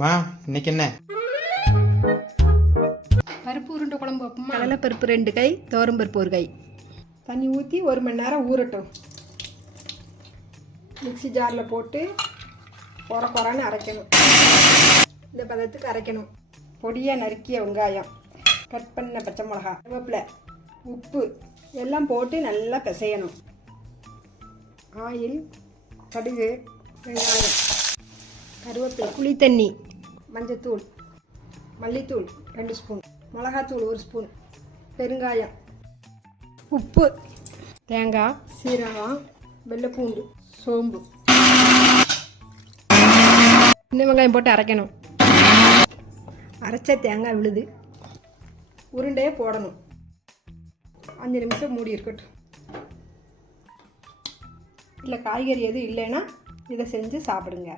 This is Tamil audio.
மா இன்னைக்கு என்ன? பருப்பு உருண்டை குழம்பு வைப்போமா? கடலை பருப்பு 2 கை, துவரம் பருப்பு 1 கை. தண்ணி ஊற்றி 1 மணி நேரம் ஊறட்டும். மிக்ஸி ஜாரில் போட்டு குறைன்னு அரைக்கணும். இந்த பதத்துக்கு அரைக்கணும். பொடியாக நறுக்கிய வெங்காயம், கட் பண்ண பச்சை மிளகா, கருவேப்பிலை, உப்பு எல்லாம் போட்டு நல்லா பிசையணும். ஆயில், கடுகு, வெங்காயம், கருவேப்பிலை, புளி தண்ணி, மஞ்சத்தூள், மல்லித்தூள் 2 ஸ்பூன், மிளகாத்தூள் 1 ஸ்பூன், பெருங்காயம், உப்பு, தேங்காய், சீரகம், வெள்ளைப்பூண்டு, சோம்பு, சின்ன வெங்காயம் போட்டு அரைக்கணும். அரைச்ச தேங்காய் விழுது உருண்டையே போடணும். 5 நிமிஷம் மூடி இருக்கட்டும். இல்லை காய்கறி எதுவும் இல்லைன்னா இதை செஞ்சு சாப்பிடுங்க.